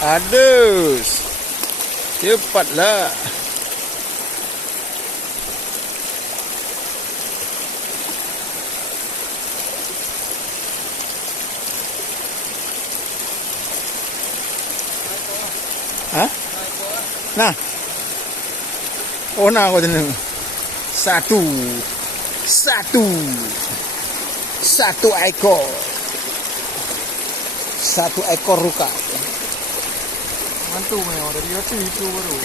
Adus. Cepatlah. Hah? Nah. Oh, nah kau tengok. Satu ekor. Satu ekor ruka. Mantu memang dari itu baru.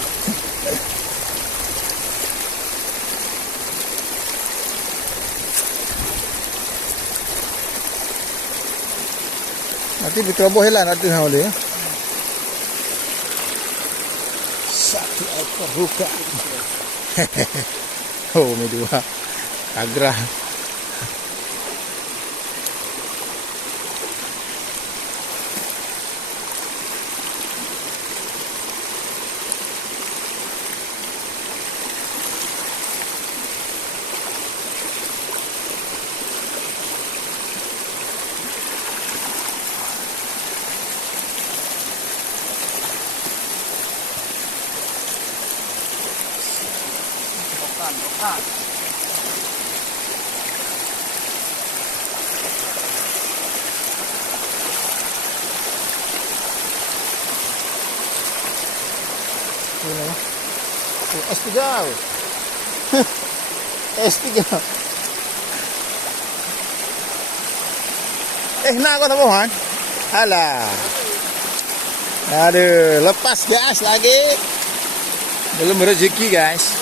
Nanti diteroboh lah nanti hang dia. Satu ekor ruka. Oh, medua. Agrah. Bukan. S3. S3. Nak kau tak bohong? Alah. Aduh, lepas gas lagi. Belum rezeki, guys.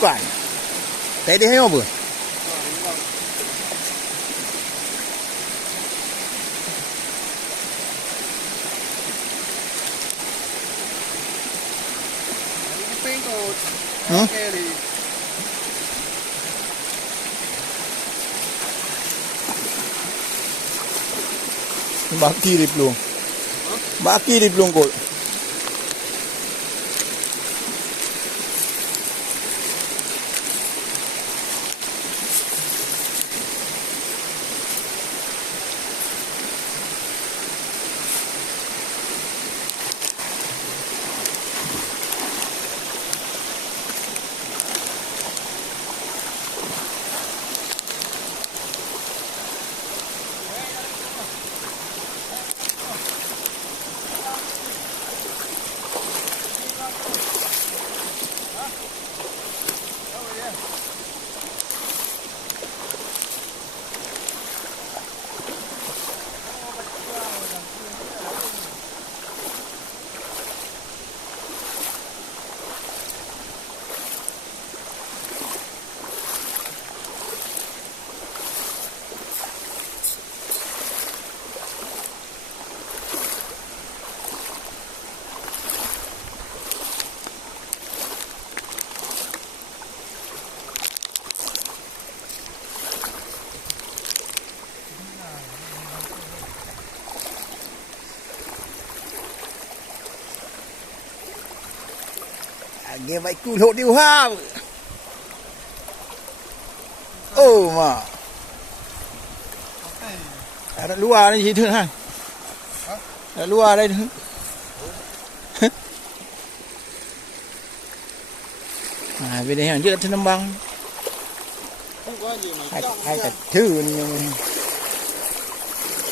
Bukan. Tadi dia apa? Baki di pelung. Baki di pelung kot. Nghe vậy cùi hộ điều ha. Oh mà. Ada luar ni situ ha. Ada luar đây. Bên đây hàng trước trên Nam Bang. Không có gì mà hai cái thứ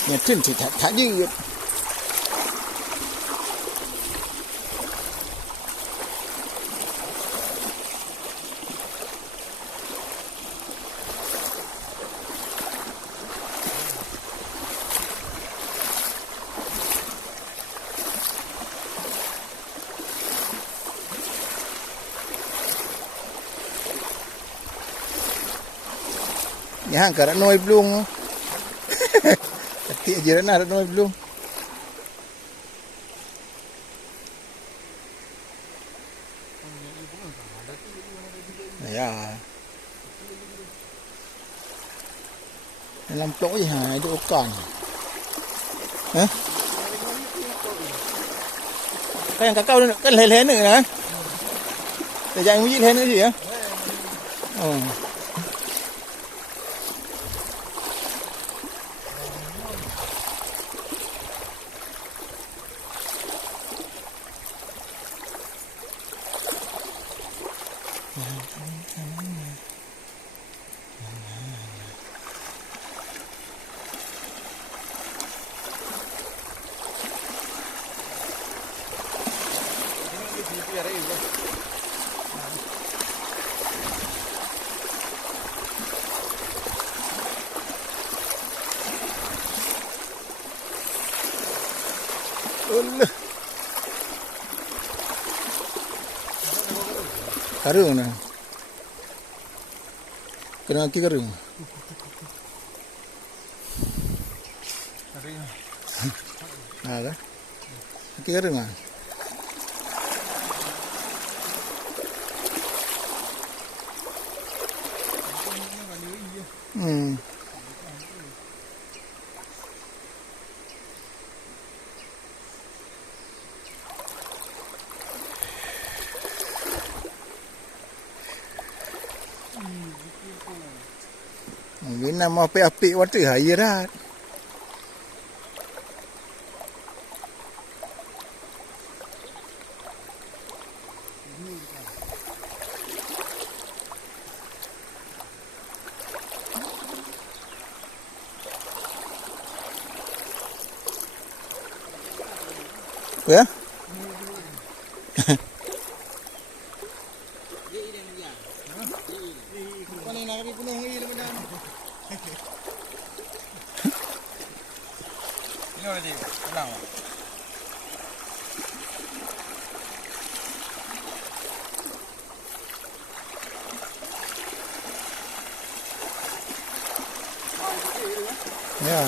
nhà trên thì thả dư. Nhà hàng cả đã nôi luôn. Tiện gì đó nào đã nôi luôn. Này à. Làm lỗi gì hả? Chỗ còn. Hả? Cái cá câu cái lên nữa nè. Để dành cái gì lên nữa gì á? Karung na. Kena ki karung. Ada. Ki karung ah. Mungkin nama api-api waktu hari dah. Ya? Ya.